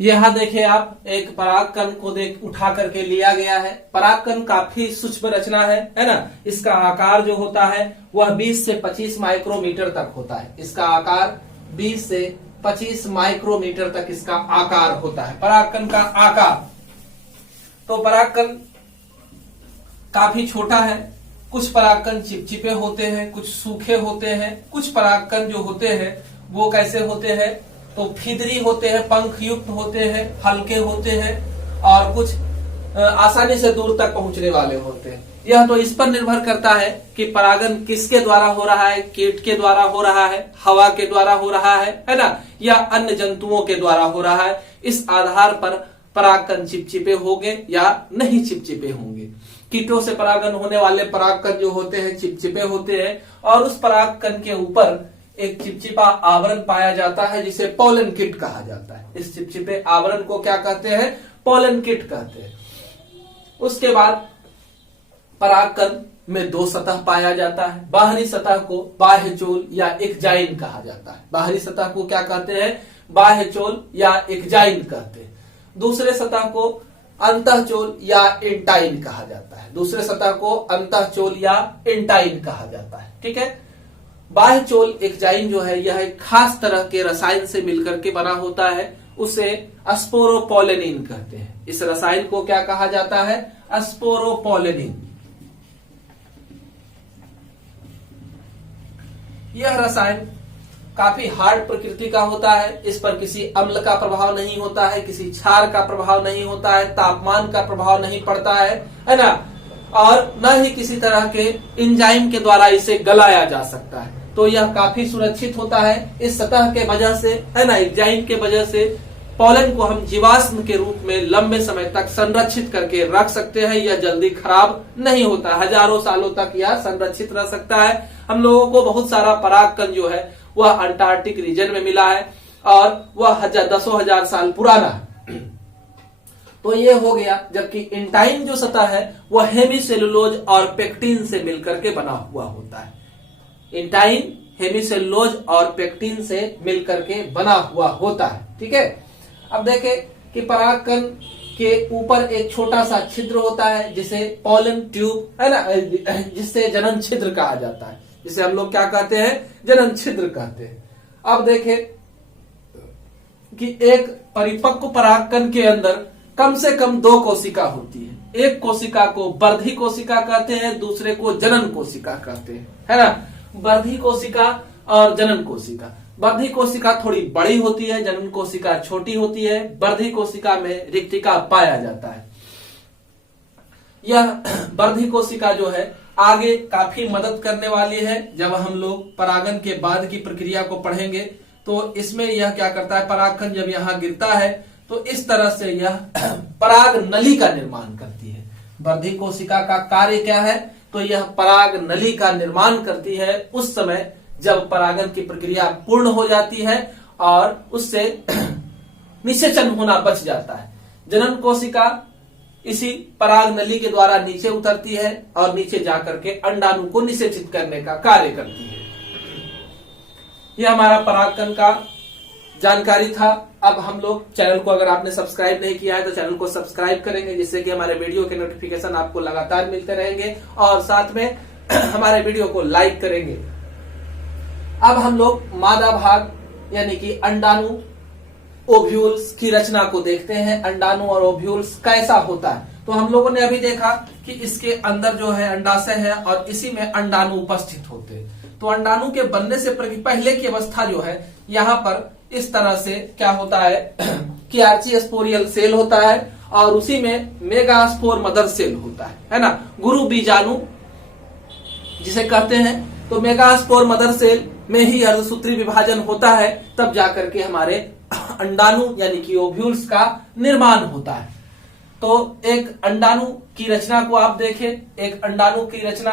यहाँ देखिए आप एक परागकण को उठा करके लिया गया है। परागकण काफी सूक्ष्म रचना है ना। इसका आकार जो होता है वह 20 से 25 माइक्रोमीटर तक होता है। इसका आकार 20 से 25 माइक्रोमीटर तक इसका आकार होता है, परागकण का आकार। तो परागकण काफी छोटा है। कुछ परागकण चिपचिपे होते हैं, कुछ सूखे होते हैं। कुछ परागकण जो होते हैं वो कैसे होते हैं, तो फिदरी होते हैं, पंख युक्त होते हैं, हल्के होते हैं, और कुछ आसानी से दूर तक पहुंचने वाले होते हैं। यह तो इस पर निर्भर करता है कि परागण किसके द्वारा हो रहा है, कीट के द्वारा हो रहा है, हवा के द्वारा हो रहा है ना, या अन्य जंतुओं के द्वारा हो रहा है। इस आधार पर परागकण चिपचिपे होंगे या नहीं चिपचिपे होंगे। कीटों से परागण होने वाले परागकण जो होते हैं चिपचिपे होते हैं, और उस परागकण के ऊपर एक चिपचिपा आवरण पाया जाता है जिसे पोलन किट कहा जाता है। इस चिपचिपे आवरण को क्या कहते हैं, पोलन किट कहते हैं। उसके बाद परागकण में दो सतह पाया जाता है। बाहरी सतह को बाह्यचोल या एक्जाइन कहा जाता है। बाहरी सतह को क्या कहते हैं, बाह्यचोल या एक्जाइन कहते हैं। दूसरे सतह को अंतःचोल या इंटाइन कहा जाता है। दूसरे सतह को अंतःचोल या इंटाइन कहा जाता है। ठीक है। बाह्यचोल एक्जाइन जो है यह एक खास तरह के रसायन से मिलकर के बना होता है, उसे स्पोरोपोलेनिन कहते हैं। इस रसायन को क्या कहा जाता है, स्पोरोपोलेनिन। यह रसायन काफी हार्ड प्रकृति का होता है। इस पर किसी अम्ल का प्रभाव नहीं होता है, किसी क्षार का प्रभाव नहीं होता है, तापमान का प्रभाव नहीं पड़ता है ना, और न ही किसी तरह के एंजाइम के द्वारा इसे गलाया जा सकता है। तो यह काफी सुरक्षित होता है इस सतह के वजह से, है ना, एंजाइम के वजह से। पोलन को हम जीवाश्म के रूप में लंबे समय तक संरक्षित करके रख सकते हैं। यह जल्दी खराब नहीं होता, हजारों सालों तक यह संरक्षित रह सकता है। हम लोगों को बहुत सारा परागकण जो है वह अंटार्कटिक रीजन में मिला है और वह दसों हजार साल पुराना है। तो ये हो गया। जबकि इंटाइन जो सतह है वह हेमीसेलुलोज और पेक्टिन से मिलकर के बना हुआ होता है। इंटाइन हेमीसेलुलोज और पेक्टिन से मिलकर के बना हुआ होता है। ठीक है। अब देखें कि परागकण के ऊपर एक छोटा सा छिद्र होता है जिसे पोलन ट्यूब, है ना, जिससे जनन छिद्र कहा जाता है, जिसे हम लोग क्या कहते हैं, जनन छिद्र कहते हैं। अब देखें कि एक परिपक्व परागकण के अंदर कम से कम दो कोशिका होती है। एक कोशिका को वर्धी कोशिका कहते हैं, दूसरे को जनन कोशिका कहते हैं, है ना। वर्धी कोशिका और जनन कोशिका। वर्धी कोशिका थोड़ी बड़ी होती है, जनन कोशिका छोटी होती है। वर्धी कोशिका में रिक्तिका पाया जाता है। यह वर्धी कोशिका जो है आगे काफी मदद करने वाली है। जब हम लोग परागण के बाद की प्रक्रिया को पढ़ेंगे तो इसमें यह क्या करता है, परागकण जब यहाँ गिरता है तो इस तरह से यह पराग नली का निर्माण करती है। वर्धी कोशिका का कार्य क्या है, तो यह पराग नली का निर्माण करती है उस समय जब परागण की प्रक्रिया पूर्ण हो जाती है और उससे निषेचन होना बच जाता है। जनन कोशिका इसी पराग नली के द्वारा नीचे उतरती है और नीचे जाकर के अंडाणु को निषेचित करने का कार्य करती है। यह हमारा परागकण का जानकारी था। अब हम लोग चैनल को, अगर आपने सब्सक्राइब नहीं किया है तो चैनल को सब्सक्राइब करेंगे, जिससे कि हमारे वीडियो के नोटिफिकेशन आपको लगातार मिलते रहेंगे, और साथ में हमारे वीडियो को लाइक करेंगे। अब हम लोग मादा भाग यानी कि अंडाणु ओव्यूल्स की रचना को देखते हैं। अंडाणु और ओव्यूल्स कैसा होता है, तो हम लोगों ने अभी देखा कि इसके अंदर जो है अंडाशय है और इसी में अंडाणु उपस्थित होते हैं। तो अंडाणु के बनने से पहले की अवस्था जो है, यहाँ पर इस तरह से क्या होता है कि आर्चियोस्पोरियल सेल होता है और उसी में मेगास्पोर मदर सेल होता है ना, गुरु बीजाणु जिसे कहते हैं। तो मेगास्पोर मदर सेल में ही अर्धसूत्री विभाजन होता है, तब जाकर के हमारे अंडाणु यानी कि ओव्यूल्स का निर्माण होता है। तो एक अंडाणु की रचना को आप देखें। एक अंडाणु की रचना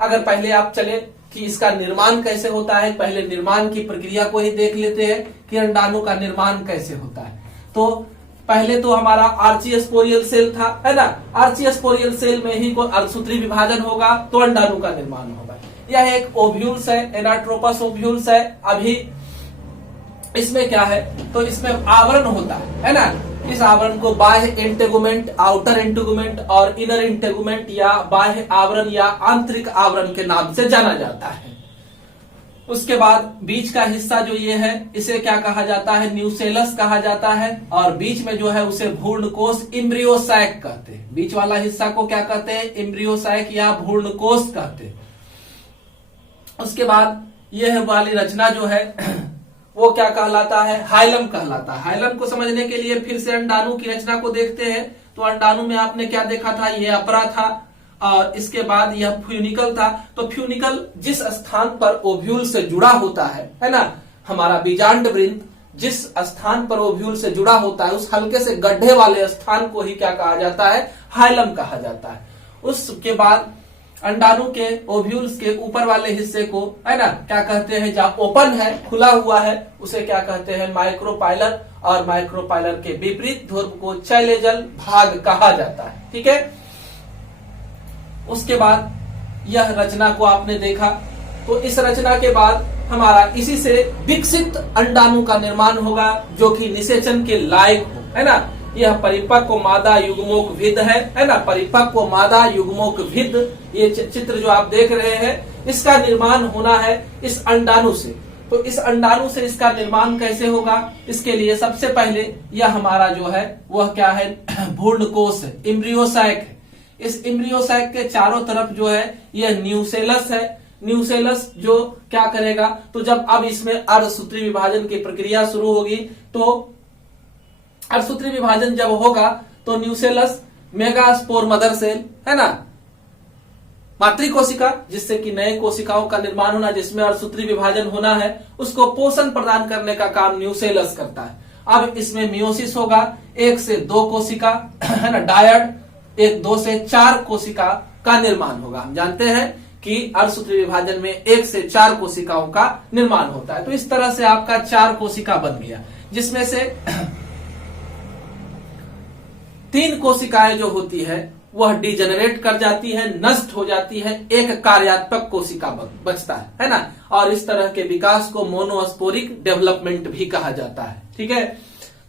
अगर पहले आप चले कि इसका निर्माण कैसे होता है, पहले निर्माण की प्रक्रिया को ही देख लेते हैं कि अंडाणु का निर्माण कैसे होता है। तो पहले तो हमारा आर्चियोस्पोरियल सेल था, है ना। आर्चियोस्पोरियल सेल में ही कोई अर्धसूत्री विभाजन होगा तो अंडाणु का निर्माण होगा। यह एक ओव्यूल्स है, एनाट्रोपस ओव्यूल्स है। अभी इसमें क्या है, तो इसमें आवरण होता है ना। इस आवरण को बाह्य इंटेगुमेंट, आउटर इंटेगुमेंट और इनर इंटेगुमेंट या बाह्य आवरण या आंतरिक आवरण के नाम से जाना जाता है। उसके बाद बीच का हिस्सा जो ये है इसे क्या कहा जाता है, न्यूसेलस कहा जाता है। और बीच में जो है उसे भ्रूणकोश, इम्ब्रियोसैक कहते हैं। बीच वाला हिस्सा को क्या कहते हैं, इम्ब्रियोसैक या भ्रूणकोश कहते हैं। उसके बाद यह वाली रचना जो है वो क्या कहलाता है, हाइलम कहलाता है। हाइलम को समझने के लिए फिर से अंडाणु की रचना को देखते हैं। तो अंडाणु में आपने क्या देखा था, ये अपरा था और इसके बाद यह फ्यूनिकल था। तो फ्यूनिकल जिस स्थान पर ओव्यूल से जुड़ा होता है ना, हमारा बीजांड वृंत जिस स्थान पर ओव्यूल से जुड़ा होता है उस हल्के से गड्ढे वाले स्थान को ही क्या कहा जाता है, हाइलम कहा जाता है। उसके बाद अंडाणु के ओव्यूल्स के ऊपर वाले हिस्से को है ना क्या कहते हैं, जहां ओपन है, खुला हुआ है, उसे क्या कहते हैं, माइक्रोपाइलर। और माइक्रोपाइलर के विपरीत ध्रुव को चैलेजल भाग कहा जाता है। ठीक है। उसके बाद यह रचना को आपने देखा। तो इस रचना के बाद हमारा इसी से विकसित अंडाणु का निर्माण होगा जो कि निषेचन के लायक हो, है ना। यह परिपक्व मादा युग्मोक भिद है ना, परिपक्व मादा युग्मोक भिद। ये चित्र जो आप देख रहे हैं इसका निर्माण होना है इस अंडाणु से। तो इस अंडाणु से इसका निर्माण कैसे होगा, इसके लिए सबसे पहले यह हमारा जो है वह क्या है, भ्रूणकोश है, इम्ब्रियोसैक है। इस इम्ब्रियोसैक के चारों तरफ जो है यह न्यूसेलस है। न्यूसेलस जो क्या करेगा, तो जब अब इसमें अर्धसूत्री विभाजन की प्रक्रिया शुरू होगी, तो अर्धसूत्री विभाजन जब होगा तो न्यूसेलस मेगास्पोर मदर सेल है ना, मातृ कोशिका जिससे कि नए कोशिकाओं का निर्माण होना, जिसमें अर्धसूत्री विभाजन होना है, उसको पोषण प्रदान करने का काम न्यूसेलस करता है। अब इसमें मियोसिस होगा, 1 से 2 कोशिका है ना, डायड 2 से 4 कोशिका का निर्माण होगा। हम जानते हैं कि अर्धसूत्री विभाजन में 1 से 4 कोशिकाओं का निर्माण होता है। तो इस तरह से आपका 4 कोशिका बन गया, जिसमें से 3 कोशिकाएं जो होती है वह डिजेनरेट कर जाती है, नष्ट हो जाती है, एक कार्यात्मक कोशिका बचता है ना। और इस तरह के विकास को मोनोस्पोरिक डेवलपमेंट भी कहा जाता है। ठीक है।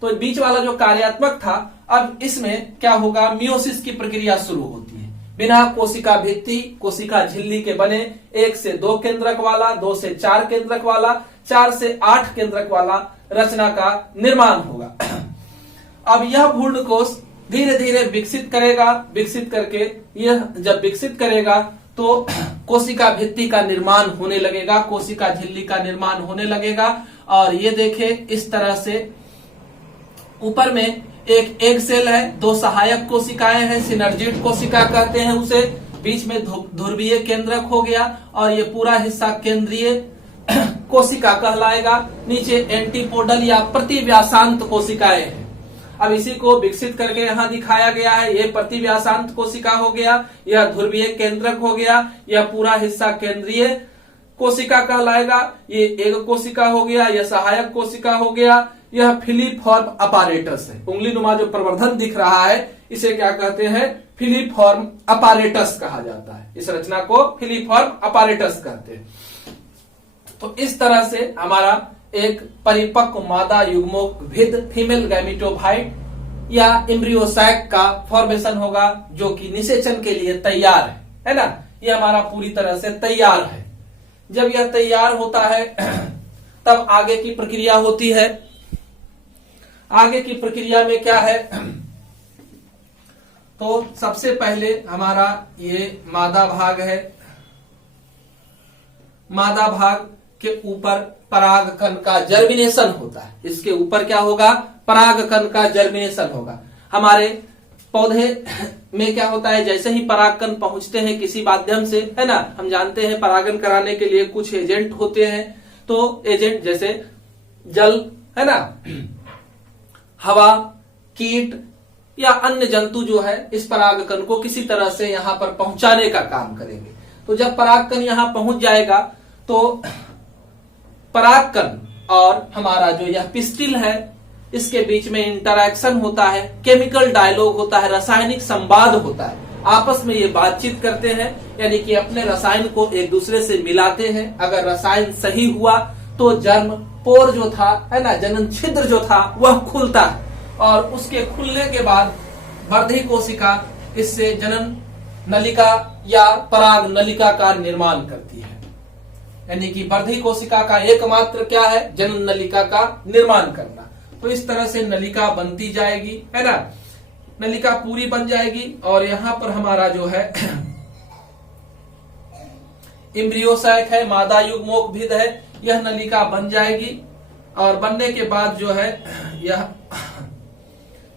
तो बीच वाला जो कार्यात्मक था, अब इसमें क्या होगा, मियोसिस की प्रक्रिया शुरू होती है। बिना कोशिका भित्ति, कोशिका झिल्ली के बने 1 से 2 केंद्रक वाला, 2 से 4 केंद्रक वाला, 4 से 8 केंद्रक वाला रचना का निर्माण होगा। अब यह भ्रूणकोश धीरे धीरे विकसित करेगा, विकसित करके यह जब विकसित करेगा तो कोशिका भित्ति का निर्माण होने लगेगा, कोशिका झिल्ली का निर्माण होने लगेगा। और ये देखे इस तरह से ऊपर में एक एग सेल है, 2 सहायक कोशिकाएं हैं, सिनर्जिड कोशिका कहते हैं उसे, बीच में ध्रुवीय केंद्रक हो गया और ये पूरा हिस्सा केंद्रीय कोशिका कहलाएगा। नीचे एंटीपोडल या प्रतिव्यासांत कोशिकाएं हैं। अब इसी को विकसित करके यहाँ दिखाया गया है। ये प्रतिव्यासांत कोशिका हो गया, यह ध्रुवीय केंद्रक हो गया, यह पूरा हिस्सा केंद्रीय कोशिका कहलाएगा। ये एक कोशिका हो गया, यह सहायक कोशिका हो गया, यह फिलीफॉर्म अपारेटस है। उंगली नुमा जो प्रवर्धन दिख रहा है इसे क्या कहते हैं, फिलीफॉर्म अपारेटस कहा जाता है। इस रचना को फिलीफॉर्म अपारेटस कहते हैं। तो इस तरह से हमारा एक परिपक्व मादा युग्मोक भिद फीमेल गैमेटोफाइट या एम्ब्रियोसैक का फॉर्मेशन होगा जो कि निषेचन के लिए तैयार है ना। यह हमारा पूरी तरह से तैयार है। जब यह तैयार होता है तब आगे की प्रक्रिया होती है। आगे की प्रक्रिया में क्या है, तो सबसे पहले हमारा ये मादा भाग है। मादा भाग के ऊपर परागकण का जर्मिनेशन होता है। इसके ऊपर क्या होगा, परागकण का जर्मिनेशन होगा। हमारे पौधे में क्या होता है, जैसे ही परागकण पहुंचते हैं किसी माध्यम से, है ना, हम जानते हैं परागण कराने के लिए कुछ एजेंट होते हैं। तो एजेंट जैसे जल है ना, हवा, कीट या अन्य जंतु जो है इस परागकण को किसी तरह से यहाँ पर पहुंचाने का काम करेंगे। तो जब परागकण यहाँ पहुंच जाएगा तो परागकण और हमारा जो यह पिस्टिल है इसके बीच में इंटरैक्शन होता है, केमिकल डायलॉग होता है, रासायनिक संवाद होता है। आपस में ये बातचीत करते हैं, यानी कि अपने रसायन को एक दूसरे से मिलाते हैं। अगर रसायन सही हुआ तो जन्म पोर जो था, है ना, जनन छिद्र जो था वह खुलता है और उसके खुलने के बाद वर्धी कोशिका इससे जनन नलिका या पराग नलिका का निर्माण करती है। यानी कि वर्धी कोशिका का एकमात्र क्या है, जनन नलिका का निर्माण करना। तो इस तरह से नलिका बनती जाएगी, है ना, नलिका पूरी बन जाएगी और यहां पर हमारा जो है एम्ब्रियोसैक है, मादा युग्मोक भिद है, यह नलिका बन जाएगी और बनने के बाद जो है यह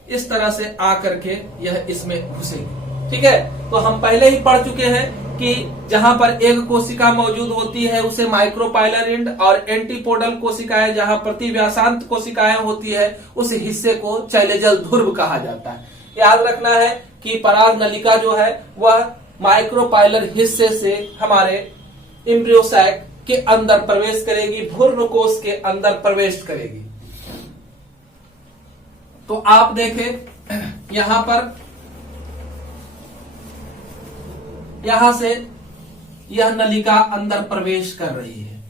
इस तरह से आकर के यह इसमें घुसेगी। ठीक है, तो हम पहले ही पढ़ चुके हैं कि जहां पर एक कोशिका मौजूद होती है उसे माइक्रोपाइलरिंड और एंटीपोडल कोशिकाएं जहां प्रतिव्यासांत कोशिकाएं होती है उस हिस्से को चैलेजल ध्रुव कहा जाता है। याद रखना है कि पराग नलिका जो है वह माइक्रोपाइलर हिस्से से हमारे एम्ब्रियोसैक के अंदर प्रवेश करेगी, भ्रूण कोश के अंदर प्रवेश करेगी। तो आप देखें यहां पर, यहां से यह नलिका अंदर प्रवेश कर रही है।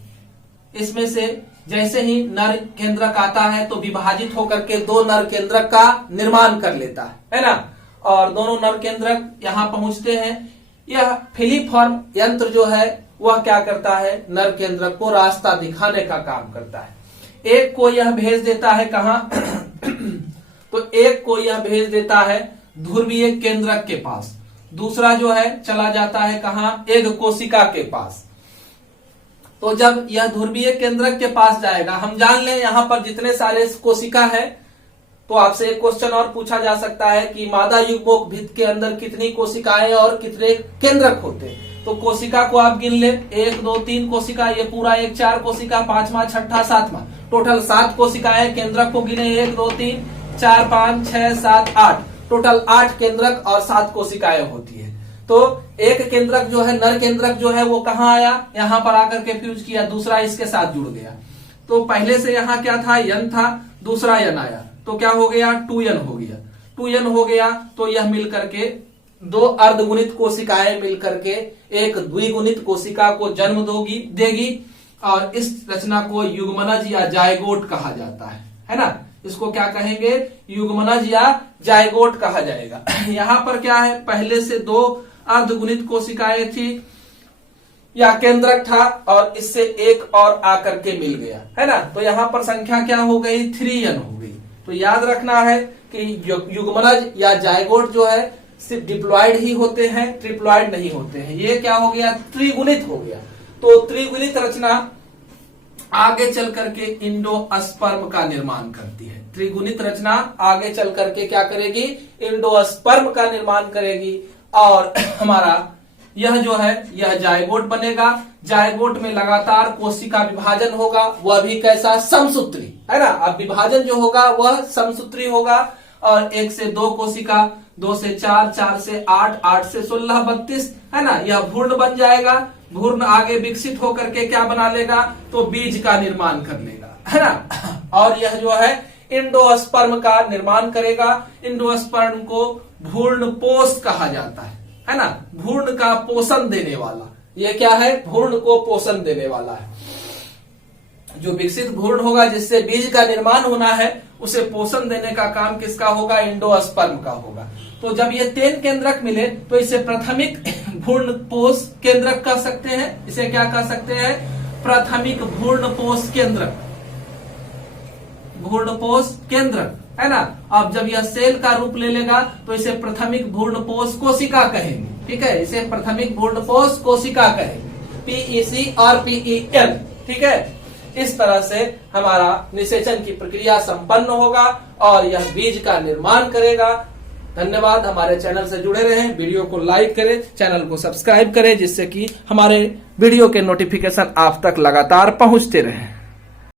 इसमें से जैसे ही नर केंद्रक आता है तो विभाजित होकर के दो नर केंद्रक का निर्माण कर लेता है ना, और दोनों नर केंद्रक यहां पहुंचते हैं। यह फिलीफॉर्म यंत्र जो है वह क्या करता है, नर केंद्रक को रास्ता दिखाने का काम करता है। एक को यह भेज देता है कहां तो एक को यह भेज देता है ध्रुवीय केंद्रक के पास, दूसरा जो है चला जाता है कहां, एक कोशिका के पास। तो जब यह ध्रुवीय केंद्रक के पास जाएगा, हम जान लें यहां पर जितने सारे कोशिका है, तो आपसे एक क्वेश्चन और पूछा जा सकता है कि मादा युग्मोक भित्त के अंदर कितनी कोशिकाएं और कितने केंद्रक होते हैं। तो कोशिका को आप गिन ले, 1 2 3 कोशिका, ये पूरा एक 4 कोशिका, 5वां 6ठा 7वां, टोटल 7 कोशिकाएं। केंद्रक को गिने 1 2 3 4 5 6 7 8, टोटल 8 केंद्रक और 7 कोशिकाएं होती है। तो एक केंद्रक जो है, नर केंद्रक जो है वो कहाँ आया, यहां पर आकर के फ्यूज किया, दूसरा इसके साथ जुड़ गया। तो पहले से यहाँ क्या था, यन था, दूसरा यन आया तो क्या हो गया, 2n हो गया। 2n हो गया तो यह मिलकर के 2 अर्धगुणित कोशिकाएं मिलकर के एक द्विगुणित कोशिका को जन्म देगी और इस रचना को युग्मनज या जायगोट कहा जाता है ना। इसको क्या कहेंगे, युग्मनज या जायगोट कहा जाएगा। यहाँ पर क्या है, पहले से 2 अर्धगुणित कोशिकाएं थी या केंद्रक था और इससे एक और आकर के मिल गया, है ना। तो यहाँ पर संख्या क्या हो गई, 3n हो गई। तो याद रखना है कि युग्मनज या जायगोट जो है सिर्फ डिप्लॉयड ही होते हैं, ट्रिप्लॉयड नहीं होते हैं। ये क्या हो गया, त्रिगुणित हो गया। तो त्रिगुणित रचना आगे चल करके इंडोस्पर्म का निर्माण करती है। त्रिगुणित रचना आगे चल करके क्या करेगी, इंडोस्पर्म का निर्माण करेगी और हमारा यह जो है यह जायगोट बनेगा। जायगोट में लगातार कोशिका विभाजन होगा, वह भी कैसा, समसूत्री, है ना। अब विभाजन जो होगा वह समसूत्री होगा और 1 से 2 कोशिका, 2 से 4, 4 से 8, 8 से 16, 32, है ना। यह भ्रूण बन जाएगा। भ्रूण आगे विकसित होकर के क्या बना लेगा, तो बीज का निर्माण कर लेगा, है ना। और यह जो है इंडोस्पर्म का निर्माण करेगा। इंडोस्पर्म को भ्रूणपोष कहा जाता है ना, भ्रूण का पोषण देने वाला। ये क्या है, भ्रूण को पोषण देने वाला है। जो विकसित भ्रूण होगा जिससे बीज का निर्माण होना है, उसे पोषण देने का काम किसका होगा, इंडोस्पर्म का होगा। तो जब ये 3 केंद्रक मिले तो इसे प्राथमिक भ्रूणपोष केंद्रक कह सकते हैं। इसे क्या कह सकते हैं, प्राथमिक भ्रूणपोष केंद्रक, भ्रूणपोष केंद्रक, है ना। अब जब यह सेल का रूप ले लेगा तो इसे प्राथमिक भ्रूणपोष कोशिका कहेंगे। ठीक है, इसे प्राथमिक भ्रूणपोष कोशिका कहेंगे, PEC और PEL। ठीक है, इस तरह से हमारा निषेचन की प्रक्रिया संपन्न होगा और यह बीज का निर्माण करेगा। धन्यवाद, हमारे चैनल से जुड़े रहें, वीडियो को लाइक करें, चैनल को सब्सक्राइब करें, जिससे कि हमारे वीडियो के नोटिफिकेशन आप तक लगातार पहुंचते रहें।